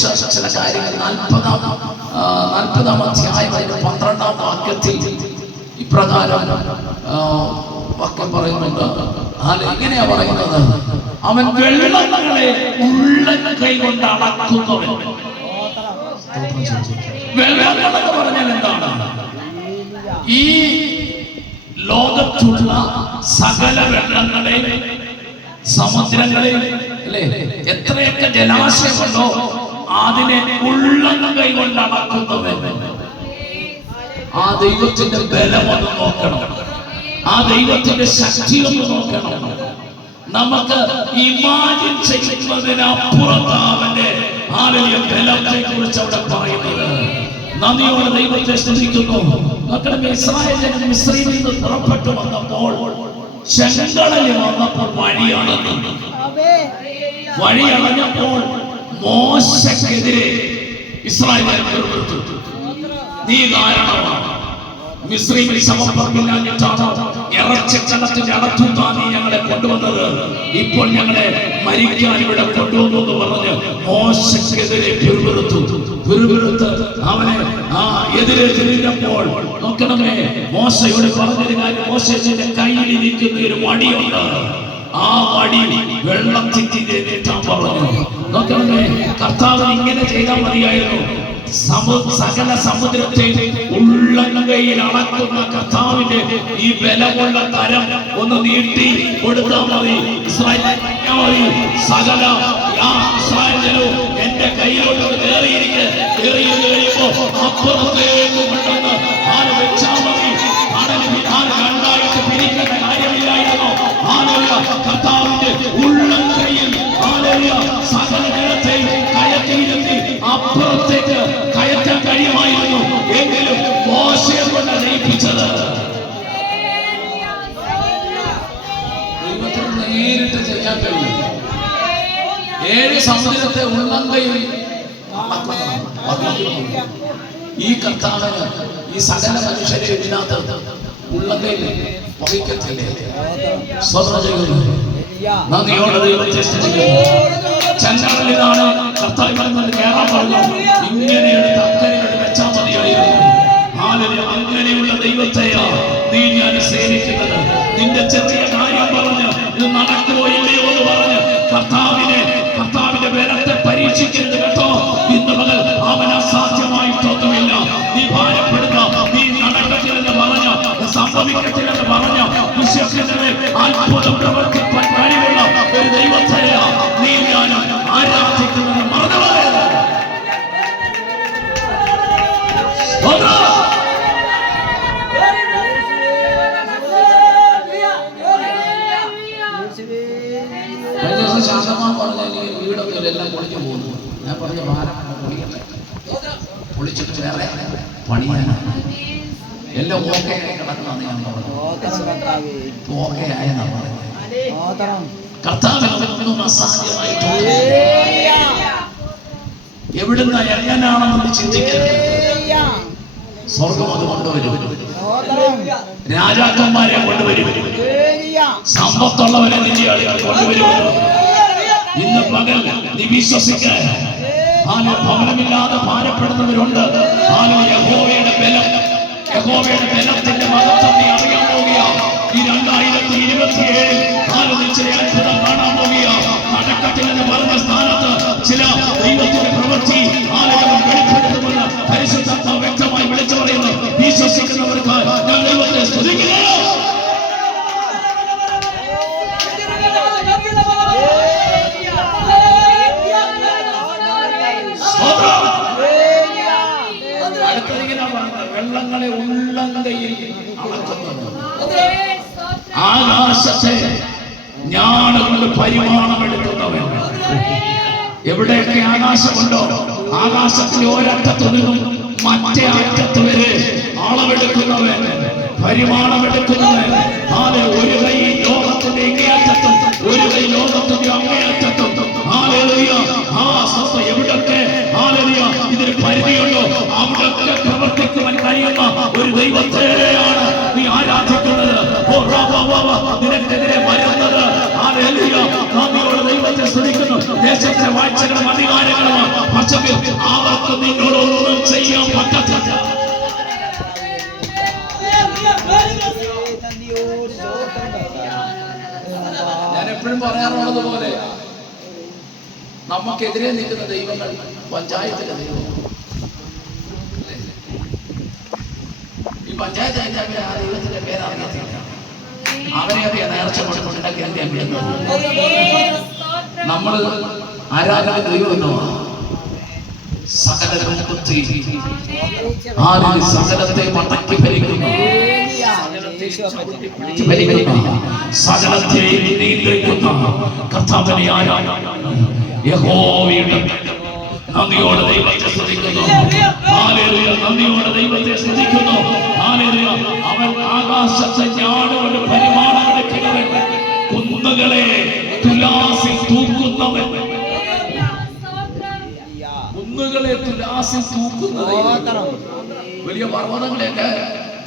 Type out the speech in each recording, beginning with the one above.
സുവിശേഷം ചില കാര്യങ്ങൾ 40-ാം അധ്യായം 12-ാം വാക്യത്തിൽ ഇപ്രകാരം വാക്യം പറയുന്നുണ്ട്. ഇങ്ങനെയാ പറയുന്നത്, അവൻ വെള്ളങ്ങളെ ഉള്ളംകൈ കൊണ്ട് അളക്കുന്നവൻ. വെള്ളങ്ങളെന്ന് പറഞ്ഞാൽ എന്താണ്? ഈ ലോകത്തുള്ള സകല വെള്ളങ്ങളെ, സമുദ്രങ്ങളെ, അല്ലേ, എത്രയൊക്കെ ജലാശയമുണ്ടോ അതിനെ ഉള്ളംകൈ കൊണ്ട് അളക്കുന്നവൻ. ആ ദൈവത്തിന്റെ ബലമൊന്ന് നോക്കണം, ആ ദൈവത്തിന്റെ ശക്തി ഒന്ന് നോക്കണം. നമുക്ക് ഇമാജിൻ ചെയ്യുന്നതിനപ്പുറത്ത് അവന്റെ ബലത്തെ കുറിച്ച് അവിടെ പറയുന്നത്. നന്ദിയോടെ ദൈവത്തെ സ്തുതിക്കുന്നു. മക്കളെ, ഇസ്രായേൽ ജനം മിസ്രയീമിൽ നിന്ന് പുറപ്പെട്ടു വന്നപ്പോൾ ചെങ്കടലിൽ വന്നപ്പോൾ വഴിയടഞ്ഞപ്പോൾ മോശക്കെതിരെ ഇസ്രായേൽ നീ കാരണമാണ് മിസ്രയീമിൽ സമർപ്പില്ലാഞ്ഞിട്ടാണ് ഇറച്ചിക്കള്ളത്തിന്റെ അടത്തുത്താ നീ ഞങ്ങളെ കൊണ്ടുവന്നത്. ഇപ്പോൾ ഞങ്ങളെ മരിക്കാൻ ഇവിടെ കൊണ്ടുവന്നു എന്ന് പറഞ്ഞ് മോശക്കെതിരെ പിറുപിറുത്ത് അവനെ എതിരെ തിരിഞ്ഞപ്പോൾ നോക്കണമേ, മോശയോട് പറഞ്ഞൊരു കാര്യം, മോശയുടെ കയ്യിൽ ഇരിക്കുന്ന ഒരു വടിയുണ്ട്, ആ വടി വെള്ളത്തിൽ നീട്ടാൻ പറഞ്ഞു. നോക്കണമേ, കർത്താവിന് ഇങ്ങനെ ചെയ്താൽ മതിയായിരുന്നു. സകല സമുദ്രത്തെ ഉള്ളംകൈയിൽ അളക്കുന്ന കർത്താവിന്റെ ഈ ബലമുള്ള കരം ഒന്ന് നീട്ടി കൊടുത്താൽ മതി. സകല ഇസ്രായേലും എന്റെ കയ്യിലോട്ട് കഴിയുമ്പോ അപ്പുറത്തേക്ക് കൊണ്ടുവന്ന് വെച്ചാൽ മതി. രണ്ടായിട്ട് പിരിക്കേണ്ട കാര്യമില്ലായിരുന്നു. കർത്താവിന്റെ ഉള്ളംകൈയിൽ സകല ജലത്തെ കയറ്റിയിരുത്തി അപ്പുറത്തേക്ക് കയറ്റാൻ കഴിയുമായിരുന്നു. എങ്കിലും മോശയെ കൊണ്ട് ജയിപ്പിച്ചത് ദൈവത്തിന് നേരിട്ട് ചെയ്യാൻ കഴിയും. 7 സമുദ്രത്തെ ഉള്ളംകൈയിൽ ഈ കർത്താവിന് ഈ സകല മനുഷ്യരെ ഇതിനകത്ത് ഉള്ളംകൈയിൽ വഹിക്കത്തില്ലേ? സ്വന്തം ചെയ്യുന്നു. നന്ദിയോടെ ദൈവത്തെ സ്തുതിക്കുന്നു. ചെങ്കടലിലാണ് കർത്താവ് കയറാൻ പറഞ്ഞു. ഇങ്ങനെ എടുത്ത് അക്കരയോട് വെച്ചാൽ മതിയായിരുന്നു. അങ്ങനെയുള്ള ദൈവത്തെയാ നീ ഞാൻ സേവിക്കുന്നത്. നിന്റെ ചെറിയ കാര്യം പറഞ്ഞ് ഇത് നടക്കുമോ ഇല്ലയോ എന്ന് പറഞ്ഞ് കർത്താവിന്റെ ബലത്തെ പരീക്ഷിക്കരുത് കേട്ടോ. ഇന്ന് മുതൽ അവൻ അസാധ്യമായിട്ടൊന്നുമില്ല. നീ ഭാരപ്പെടുക, നീ നടക്കത്തില്ലെന്ന് പറഞ്ഞ, സംഭവിക്കത്തില്ലെന്ന് പറഞ്ഞ, വിശ്വസിക്കുന്നവരെ അത്ഭുതം പ്രവർത്തിക്കാൻ കഴിവുള്ള ഒരു ദൈവത്തെയാ നീ ഞാൻ ആരാധിക്കുന്നത്. മറന്നുപോയത് ശാന്തമാ പറഞ്ഞ വീടൊക്കെ എല്ലാം പൊളിച്ചു പോകുന്നു. ഞാൻ പറഞ്ഞ ഭാരം പൊളിക്കട്ടെ, പൊളിച്ചിട്ട് വേറെ പണിയാണ്. എല്ലാം ഓക്കെ ആയി കിടക്കുന്നതാണ് ഞാൻ പറഞ്ഞത്. ഓക്കെ ആയെന്നാണ് പറഞ്ഞത്. കർത്താവിനൊന്നും അസാധ്യമായിട്ടില്ല. എവിടുന്ന എങ്ങനാണെന്ന് ചിന്തിക്കരുത്. സ്വർഗം അത് കൊണ്ടുവരും. രാജാക്കന്മാരെ കൊണ്ടുവരും. സമ്പത്തുള്ളവരെ നിന്റെ ആളുകൾ കൊണ്ടുവരും. ഇന്ന് പകൽ നീ വിശ്വസിക്കാൻ ഭവനമില്ലാതെ ഭാരപ്പെടുന്നവരുണ്ട്. യഹോവയുടെ ബലത്തിന്റെ മഹത്വം നീ അറിയാൻ പോകുക. ഈ 2027 ചില അത്ഭുതം കാണാൻ പോകുക. നടക്കത്തില്ലെന്ന് പറഞ്ഞ സ്ഥാനത്ത് ചില ദൈവത്തിന്റെ പ്രവൃത്തി വെളിപ്പെടുത്തുമെന്ന് പരിശുദ്ധാത്മാ വ്യക്തമായി വിളിച്ചു പറയുന്നു. വിശ്വസിക്കുന്നവർക്ക് ഞാൻ ദൈവത്തെ സ്തുതിക്കുന്നു. വെള്ളങ്ങളെ ഉള്ളംകൈയിൽ അളക്കുന്നത്. ആകാശത്തെ ഞാനുകൊണ്ട് പരിമാണമെടുക്കുന്നവൻ. എവിടെയൊക്കെ ആകാശമുണ്ടോ ആകാശത്തിന്റെ ഒരറ്റത്ത് നിന്നും മറ്റേ അറ്റത്ത് വരെ അളവെടുക്കുന്നവൻ, പരിമാണമെടുക്കുന്നവൻ. ഒരു കൈ ലോകത്തിന്റെ ഇങ്ങേയറ്റത്തും ഒരു കൈ ലോകത്തിന്റെ അങ്ങേയറ്റത്തും. എവിടൊക്കെ ഇതിന് പരിധിയുണ്ടോ അവിടൊക്കെ പ്രവർത്തിക്കുവാൻ കഴിയുന്ന ഒരു ദൈവത്തെയാണ് നീ ആരാധിക്കുന്നത്. നിനക്കെതിരെ വരുന്നത് നന്ദിയോടെ ദൈവത്തെ സ്തുതിക്കുന്നു. ദേശത്തെ വാഴ്ചകളും അധികാരങ്ങളും അവർക്ക് നിന്നോടൊന്നും ചെയ്യാൻ പറ്റത്തില്ല. ഞാൻ എപ്പോഴും പറയാറുള്ളത് പോലെ നമുക്കെതിരെ നിൽക്കുന്ന ദൈവങ്ങൾ പഞ്ചായത്തിലെ ദൈവം. ഈ പഞ്ചായത്ത് ആ ദൈവത്തിന്റെ പേരറിയത്തില്ല. അവരെയൊക്കെ നേർച്ച കൊണ്ടുണ്ടാക്കി നമ്മൾ ആരാധന ദൈവമെന്നോ സകലത്തെ മടക്കി ഭരിക്കുന്നു, സകലത്തെ നിയന്ത്രിക്കുന്ന കർത്താവിനെ ആരാധിക്കുന്നു. യഹോവയുടെ നന്ദിയോടെ ദൈവത്തെ സ്തുതിക്കുന്നു. ഹല്ലേലൂയ. നന്ദിയോടെ ദൈവത്തെ സ്തുതിക്കുന്നു. ഹല്ലേലൂയ. അവൻ ആകാശത്തെ ഞാടുകൊണ്ട് പരിമാണമെടുക്കുന്നവൻ, കുന്നുകളെ തുലാസിൽ തൂക്കുന്നവൻ. കുന്നുകളെ തുലാസിൽ തൂക്കുന്നത്, വലിയ പർവ്വതങ്ങളെയൊക്കെ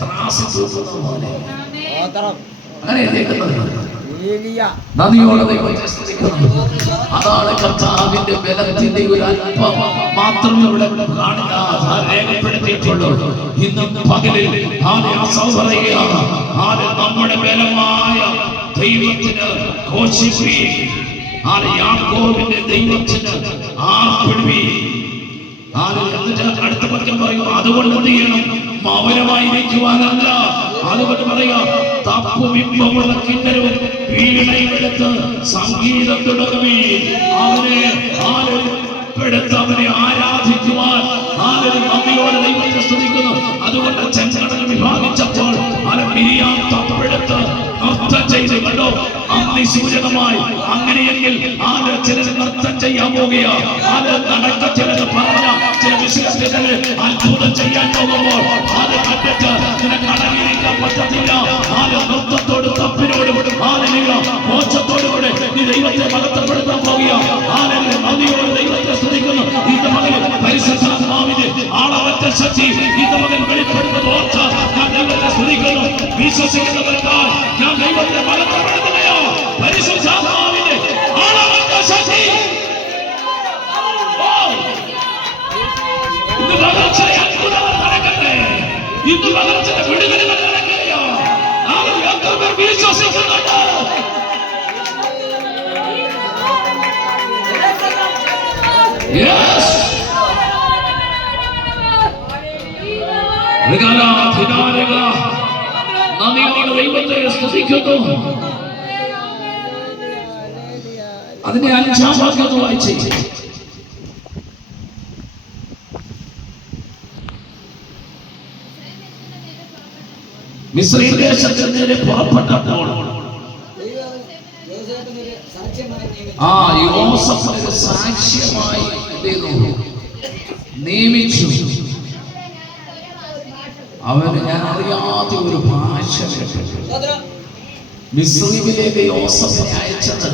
ത്രാസിൽ തൂക്കുന്നതുപോലെ അങ്ങനെ എഴുതിയിരിക്കുന്നത്. നദിയോടെ ദൈവത്തെ സ്തുതിക്കുന്നു. അതാണ് കർത്താവിന്റെ ബലത്തിന്റെ ഒരു അല്പം മാത്രമേ ഇവിടെ രേഖപ്പെടുത്തിയിട്ടുള്ളൂ. ഇന്നും പകലിൽ നമ്മുടെ ബലമായ ദൈവത്തിന് ഘോഷിക്കുകയും യാക്കോബിന്റെ ദൈവത്തിന് ആർപ്പിടുകയും. അടുത്ത പക്കം പറയും, അതുകൊണ്ട് എന്ത് ചെയ്യണം? മൗനമായിരിക്കുവാനല്ല, അതുകൊണ്ട് പറയാം, തപ്പുമിമ്പമുള്ള കിന്നരവും വീണയുമെടുത്ത് സംഗീതം തുടങ്ങുകയും അവനെ ആരാധിക്കുവാൻ നന്ദിയോടെ ദൈവത്തെ സ്തുതിക്കുന്നു. അതുകൊണ്ട് ചെങ്കടൽ വിഭാഗിച്ചപ്പോൾ മിരിയാം തപ്പെടുത്ത് നൃത്തം ചെയ്ത് കണ്ടോ, അന്നി സൂചകമായി. അങ്ങനെയെങ്കിൽ ചിലർ നൃത്തം ചെയ്യാൻ പോവുകയാ, നടക്ക ചിലത് പറഞ്ഞ ചില വിശ്വസികള് അത്ഭുതം ചെയ്യാൻ പോകുമ്പോൾ കണ്ടിട്ട് നിനക്ക് അടങ്ങിയിരിക്കാൻ പറ്റത്തില്ല. നൃത്തത്തോട് തപ്പിനോടും മോക്ഷത്തോടുകൂടെ നീ ദൈവത്തെ മഹത്വപ്പെടുത്താൻ പോകുക. നന്ദിയോട് ദൈവത്തെ സ്തുതിക്കുന്നു. ഇന്ന് മകൻ പരിശുദ്ധാത്മാവിന്റെ ആളവറ്റ ശക്തി ഇന്ന് മകൻ വെളിപ്പെടുന്നത് ഓർത്ത് ഞാൻ ദൈവത്തെ സ്തുതിക്കുന്നു. വിശ്വസിക്കുന്നവർക്കായി ഞാൻ ദൈവത്തെ മഹത്വപ്പെടുത്തുകയോ. പരിശുദ്ധാത്മാവിന്റെ ആളവറ്റ ശക്തി ഇന്ന് പകർച്ചയെ അത്ഭുതങ്ങൾ നടക്കട്ടെ. ഇന്ന് പകർച്ചയുടെ വിടുതലുകൾ നടക്കുകയോ. വിശ്വസിക്കുന്നുണ്ട്. നന്ദിയോടെ ദൈവത്തെ സ്തുതിക്കുന്നു. അതിന്റെ 5-ാം വാക്യം വായിച്ചേ. മിസ്രയീം ദേശത്തിന് നേരെ പുറപ്പെട്ടപ്പോൾ യോസേഫിനെ സാക്ഷ്യമായി നിയമിച്ചു. അവന് ഞാൻ അറിയാത്ത ഒരു ഭാഷ മിസ്രയീമിലേക്ക് യോസേഫിനെ അയച്ചത്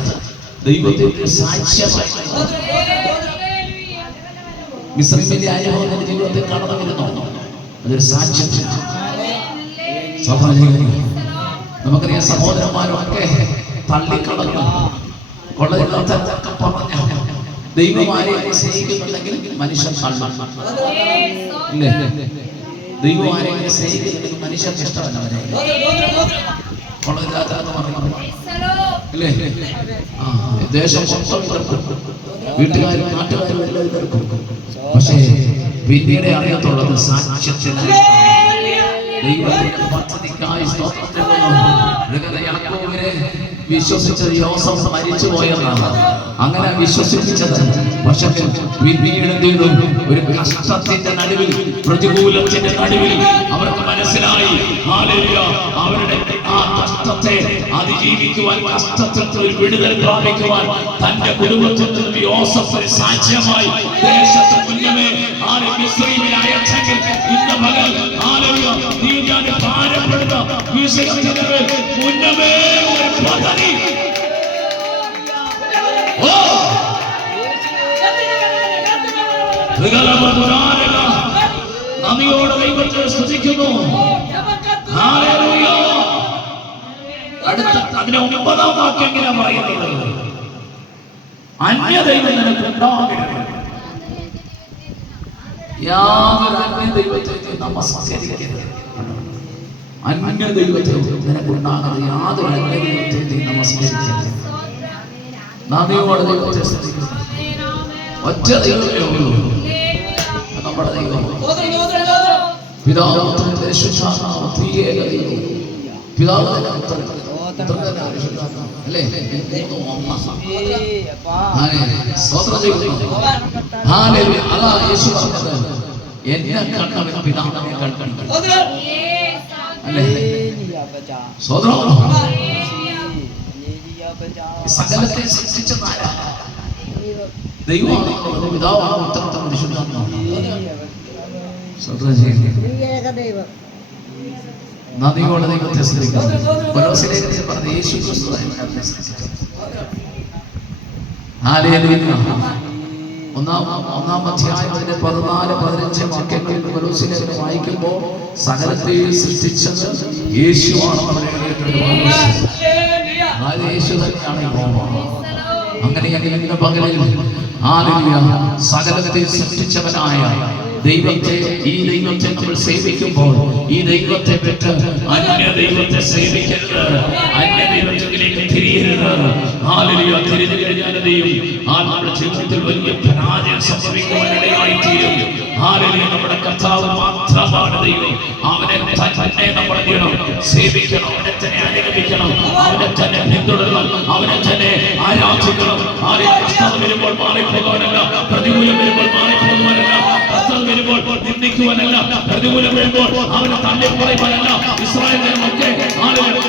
ദൈവത്തിന്റെ സാക്ഷ്യമായി. മിസ്രയീമിന്റെ അനുഭവത്തിന്റെ ജീവിതത്തിൽ കടന്നു വരുന്നു. അതൊരു സാക്ഷ്യത്തിനാണ്. നമുക്കറിയാം, സഹോദരന്മാരൊക്കെ തള്ളിക്കളഞ്ഞു കൊള്ളയില്ലാത്തൊക്കെ പറഞ്ഞു. ദൈവമാരെ സ്നേഹിക്കുന്നുണ്ടെങ്കിൽ മനുഷ്യൻ തള്ളും. ഇല്ലേ? ദൈവമാരെ സ്നേഹിക്കുന്നുണ്ടെങ്കിൽ മനുഷ്യർക്ക് ഇഷ്ടമല്ലവരെ കൊള്ളയില്ലാത്തെന്ന് പറയുന്നത്. ഇല്ലേ? ദേശം മൊത്തം എതിർക്കും, വീട്ടുകാരും നാട്ടുകാരും എല്ലാം എതിർക്കും. പക്ഷേ പിന്നീട് അറിയത്തുള്ളത് സാക്ഷ്യത്തിന് ദൈവത്തിന്റെ പദ്ധതിക്കായി യാക്കോബിനെ വിശ്വസിച്ചത് യോസേഫ് മരിച്ചു പോയെന്നാണ്. അങ്ങനെ വിശ്വസിപ്പിച്ചത്. പക്ഷെ പിന്നീട് ഒരു കഷ്ടത്തിന്റെ നടുവിൽ, പ്രതികൂലത്തിന്റെ നടുവിൽ അവർക്ക് മനസ്സിലായി അവരുടെ ആ കഷ്ടത്തെ അതിജീവിക്കുവാൻ, കഷ്ടത്തിൽ ഒരു വിടുതൽ പ്രാപിക്കുവാൻ തന്റെ കുടുംബത്തിൽ നിന്നും യോസേഫ് സാക്ഷ്യമായി ദേശത്ത് മുന്നമേ മിസ്രയീമിൽ അയച്ചെങ്കിൽ ഇന്ന് മകൾ നീ ഞാൻ ഭാരപ്പെടുന്ന വിഷയത്തിന് മുന്നമേ ഒരു പദ്ധതി. നന്ദിയോടെ ദൈവത്തെ സ്തുതിക്കുന്നു. അടുത്ത അതിന്റെ 9-ാം വാക്യം എങ്ങനെയാ പറയുന്നത്? അന്യദൈവം നിനക്ക് ഉണ്ടാകരുത്. യാതൊരു അന്യ ദൈവത്തെ നമസ്കരിക്കരുത്. അന്യ ദൈവത്തെ നിനക്കുണ്ടാകരുത്. യാതൊരു അന്യ ദൈവത്തെ നമസ്കരിക്കരുത്. നന്ദിയോടെ ദൈവത്തെ സ്തുതിക്കുന്നു. ഒറ്റ ദൈവമേ ഉള്ളൂ, നമ്മുടെ ദൈവം. പിതാവ് പരിശുദ്ധാത്മാവ് ത്രിയേക ദൈവം. പിതാവ് തന്നെ പുത്രൻ, പുത്രൻ തന്നെ പരിശുദ്ധാത്മാവ്. അല്ലേ? സ്തോത്രം ചെയ്യുന്നു. ഹല്ലേലൂയ. അതാ യേശു പറഞ്ഞത്, എന്നെ കണ്ടവൻ പിതാവിനെ കണ്ടു. അല്ലേ? സ്തോത്രം. സകലത്തെ സൃഷ്ടിച്ചതാരാ? ദൈവമാണ്. പിതാവാണ്, പുത്രൻ പരിശുദ്ധാത്മാവ്. നന്ദിയോടെ ദൈവത്തെ സ്തുതിക്കുന്നു. കൊലോസ്യലേഖനത്തിൽ പറഞ്ഞ യേശു ക്രിസ്തു എന്നെ സ്നേഹിച്ചു. ഹല്ലേലൂയ. ഒന്നാം അധ്യായത്തിന്റെ 14-15 വാക്യങ്ങളിൽ കൊലോസ്യലേഖനം വായിക്കുമ്പോൾ സകലത്തെയും സൃഷ്ടിച്ചത് യേശുവാണ്. യേശു തന്നെയാണ്. അങ്ങനെ പകലിൽ സകലത്തെ സൃഷ്ടിച്ചവനായ ദൈവത്തെ, ഈ ദൈവത്തെ നമ്മൾ സേവിക്കുമ്പോൾ ഈ ദൈവത്തെ പെട്ട് അന്യ ദൈവത്തെ സേവിക്കരുത്. അന്യ ദൈവത്തിലേക്ക് തിരിയരുത്. ഹല്ലേലൂയ. തിരിഞ്ഞു കഴിഞ്ഞാൽ നമ്മുടെ ജീവിതത്തിൽ വലിയ പരാജയം സംഭവിക്കുവാനിടയായിത്തീരും. ഹല്ലേലൂയ. നമ്മുടെ കർത്താവ് മാത്രമാണ് ദൈവം. അവനെ തന്നെ നമ്മൾ സേവിക്കണം, അവനെ തന്നെ അനുഗമിക്കണം, അവനെ തന്നെ പിന്തുടരണം, അവനെ തന്നെ ആരാധിക്കണം. കഷ്ടം വരുമ്പോൾ മാറിപ്പോകാനല്ല, പ്രതികൂലം വരുമ്പോൾ മാറിപ്പോകുവാനല്ല, കഷ്ടം വരുമ്പോൾ നിന്ദിക്കുവാനല്ല, പ്രതികൂലം വരുമ്പോൾ അവനെ തള്ളിപ്പറയുവാനല്ല. ഇസ്രായേൽ ജനമൊക്കെ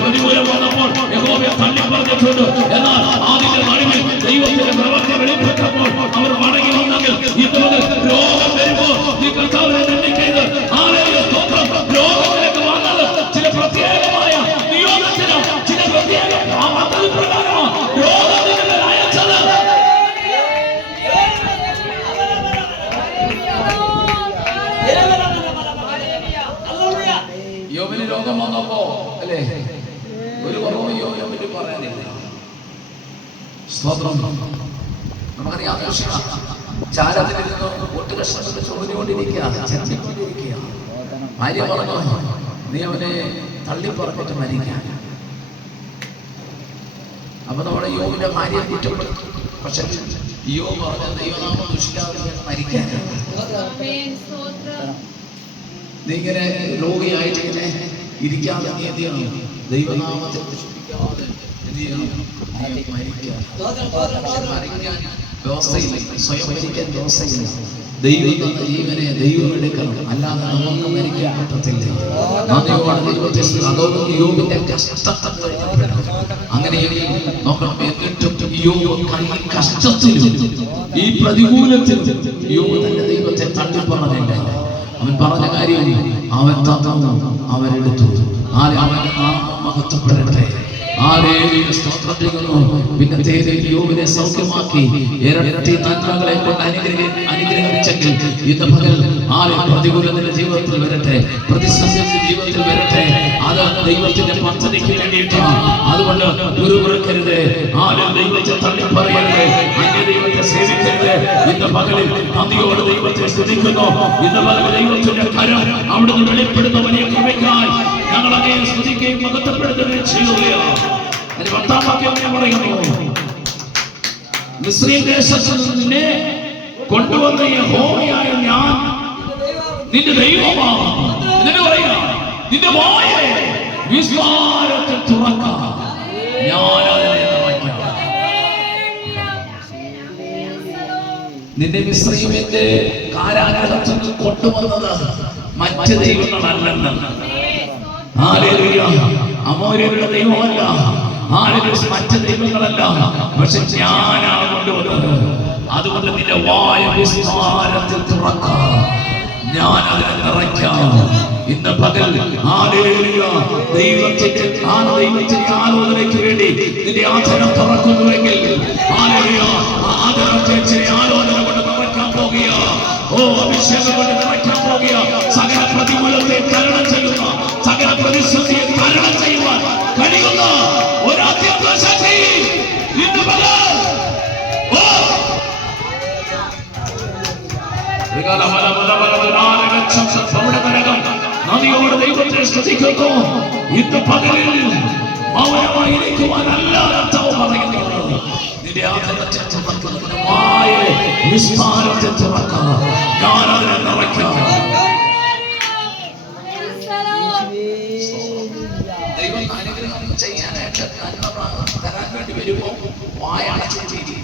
പ്രതികൂലം വന്നപ്പോൾ യഹോവയെ തള്ളിപ്പറഞ്ഞിട്ടുണ്ട്. എന്നാൽ അതിന്റെ നടുവിൽ ദൈവത്തിന്റെ പ്രവൃത്തി വെളിപ്പെട്ടപ്പോൾ അവർ മടങ്ങി വന്നെങ്കിൽ ഇപ്പോൾ രോഗം വരുമ്പോൾ ഈ കർത്താവിനെ നിന്ദിക്കരുത്. രോഗത്തിലേക്ക് വന്നത് ചില പ്രത്യേകമായ നിയോഗത്തിന്, ചില പ്രത്യേക പ്രകാരമാണ് രോഗത്തിന് അയച്ചത്. യോബിന് രോഗം വന്നപ്പോ അല്ലേ, ഒരു കുറവും യോബിന് പറയാനില്ല. സ്തോത്രം. നമുക്കറിയാം, ചാരത്തിലിരുന്ന് ഒട്ട് കഷ്ടപ്പെട്ട് ചോദിക്കൊണ്ടിരിക്കുക. ഭാര്യ പറഞ്ഞു, നീ അവനെ തള്ളിപ്പറഞ്ഞിട്ട് മരിക്കാൻ. അപ്പൊ നമ്മുടെ യോബിന്റെ ഭാര്യയെ കുറ്റപ്പെടുത്തും. പക്ഷെ യോബ് പറഞ്ഞ ദൈവനാമം ദുഷിക്കാതെ മരിക്കാനാണ്. നീ ഇങ്ങനെ രോഗിയായിട്ട് ഇങ്ങനെ ഇരിക്കാതെ നീ എന്ത് ചെയ്യണം? ദൈവനാമത്തെ ദുഷിപ്പിക്കാതെ എന്ത് ചെയ്യണം? മരിക്കാൻ വ്യവസ്ഥയില്ല, സ്വയം മരിക്കാൻ വ്യവസ്ഥയില്ല. ദൈവം തന്ന ജീവനെ ദൈവം എടുക്കണം, അല്ലാതെ നമുക്ക് മരിക്കാൻ പറ്റത്തില്ല. നന്ദിയോടെ ദൈവത്തെ അതോടും യോബിന്റെ കഷ്ടത്തിൽ അങ്ങനെയെങ്കിൽ നോക്കണം. എന്നിട്ടും യോബ് കഷ്ടത്തിലും ഈ പ്രതികൂലത്തിലും യോബ് തന്റെ ദൈവത്തെ തള്ളിപ്പറഞ്ഞില്ല. അവൻ പറഞ്ഞ കാര്യം അവൻ തന്നു, അവരെടുത്തു. അവന്റെ നാമം മഹത്വപ്പെടട്ടെ. സ്തോത്രം ചെയ്യുന്നു. പിന്നെ യോബിനെ സൗഖ്യമാക്കി ഇരട്ടി നന്മകളെ കൊണ്ട് അനുഗ്രഹിച്ചെങ്കിൽ ഇന്ന് പകൽ പ്രതികൂലത്തിന്റെ ജീവിതത്തിൽ വരട്ടെ, പ്രതിസന്ധിയുടെ ജീവിതത്തിൽ വരട്ടെ. അത് ദൈവത്തിന്റെ പദ്ധതിക്ക് വേണ്ടിയിട്ടാണ്. അതുകൊണ്ട് ഗുരുവിറക്കരുത്, ആരും ദൈവത്തെ തള്ളിപ്പറയരുത്, അന്യ ദൈവത്തെ സേവിക്കരുത്. ഇന്ന് പകലിൽ നന്ദിയോട് ദൈവത്തെ സ്തുതിക്കുന്നു. ഇന്ന് പകൽ ദൈവത്തിന്റെ കരം അവിടുന്ന് വെളിപ്പെടുന്ന വലിയ കൃപയ്ക്കായി ഞങ്ങൾ അങ്ങനെ സ്തുതിക്കുകയും മഹത്വപ്പെടുത്തുകയും ചെയ്യുകയാണ്. പത്താം വാക്യം പറയുന്നു, മിസ്രയീം ദേശത്തിൽ നിന്നെ കൊണ്ടുവന്ന യഹോവയായ ഞാൻ നിന്റെ ദൈവമാണ്. എന്നിട്ട് പറയാ, നിന്റെ വായെ വിസ്താരത്തിൽ തുറക്കാം, ഞാൻ അതിനെ നിറയ്ക്കാം. നിന്റെ മിസ്രയീമിന്റെ കാരാഗ്രഹത്തിൽ നിന്ന് കൊണ്ടുവന്നത് മറ്റ് ദൈവങ്ങളല്ലെന്ന്. അമോര്യരുടെ ദൈവമല്ല, മറ്റ് ദൈവങ്ങളല്ല, പക്ഷെ ഞാനാണ് കൊണ്ടുവന്നത്. അതുകൊണ്ട് നിന്റെ വായ വിസ്താരത്തിൽ തുറക്കാം, ഞാൻ അതിനെ നിറയ്ക്കാം. ഇന്ന് പകൽ ദൈവത്തിന്റെ ആലോചനയ്ക്ക് വേണ്ടി നിന്റെ ആദരം തുറക്കുന്നുവെങ്കിൽ ആദരത്തെ ആലോചന കൊണ്ട് നിറയ്ക്കാൻ പോകുക. അഭിഷേകം കൊണ്ട് നിറയ്ക്കാൻ പോകുക. സകല പ്രതികൂലത്തെ തരണം ചെയ്യുന്ന, സകല പ്രതിസന്ധിയെ തരണം ചെയ്യുവാൻ കഴിയുന്ന ഒരു അത്യാശക്തി ഇന്ന് പകൽ നദിയോട് ദൈവത്തെ സ്തുതിക്കുന്നു. ഇന്ന് പകലിൽ മൗനമായിരിക്കുവാനല്ല കർത്താവ് പറയുന്നത്. നിന്റെ ആഗ്രഹത്തെ തുറക്കുന്നതുമായ വിസ്താരത്തെ തുറക്കാം. ഞാൻ അതിനെ നിറയ്ക്കാം. ദൈവം അനുഗ്രഹം ചെയ്യാനായിട്ട് തരാൻ വേണ്ടി വരുമ്പോൾ വായടച്ചിരിക്കും.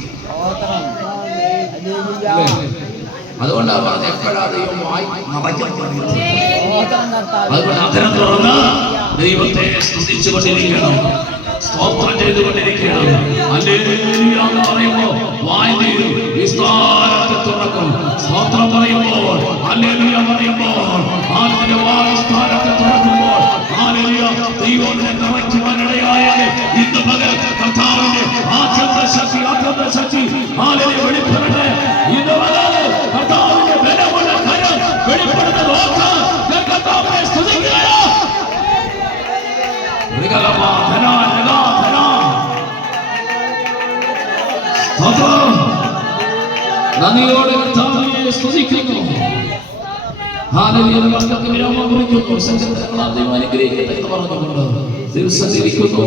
അതുകൊണ്ടാണ് പറഞ്ഞത് എപ്പോഴാ ദൈവം വായി നിറയ്ക്കുന്നത്. അതുകൊണ്ട് അത്തരം തുറന്ന് ദൈവത്തെ സ്തുതിച്ചുകൊണ്ടിരിക്കണം, സ്തോത്രം ചെയ്തുകൊണ്ടിരിക്കണം. ഹല്ലേലൂയ എന്ന് പറയുമ്പോൾ വായി വിസ്താരത്തെ തുറക്കും. സ്തോത്രം പറയുമ്പോൾ ഹല്ലേലൂയ പറയുമ്പോൾ ആദ്യത്തെ വിസ്താരത്തെ തുറക്കുമ്പോൾ ഹല്ലേലൂയ ദൈവത്തെ നിറയ്ക്കുവാനിടയായത് ഇന്ന് പകൽ കർത്താവിന്റെ ആദ്യശക്തി ഹല്ലേലൂയ വെളിപ്പെടട്ടെ. ഇന്ന് പകൽ കർത്താവിന്റെ ബലമുള്ള കരം വെളിപ്പെടുന്നത് ഓർക്കാൻ കർത്താവിനെ സ്തുതിക്കുകയാണ്. നന്ദിയോടെ കർത്താവിനെ സ്തുതിക്കുന്നു. ഹല്ലേലൂയ. വിരാമം കുറിക്കുന്നു. അനുഗ്രഹിക്കട്ടെ എന്ന് പറഞ്ഞുകൊണ്ട് ദിവസം ഇരിക്കുന്നു.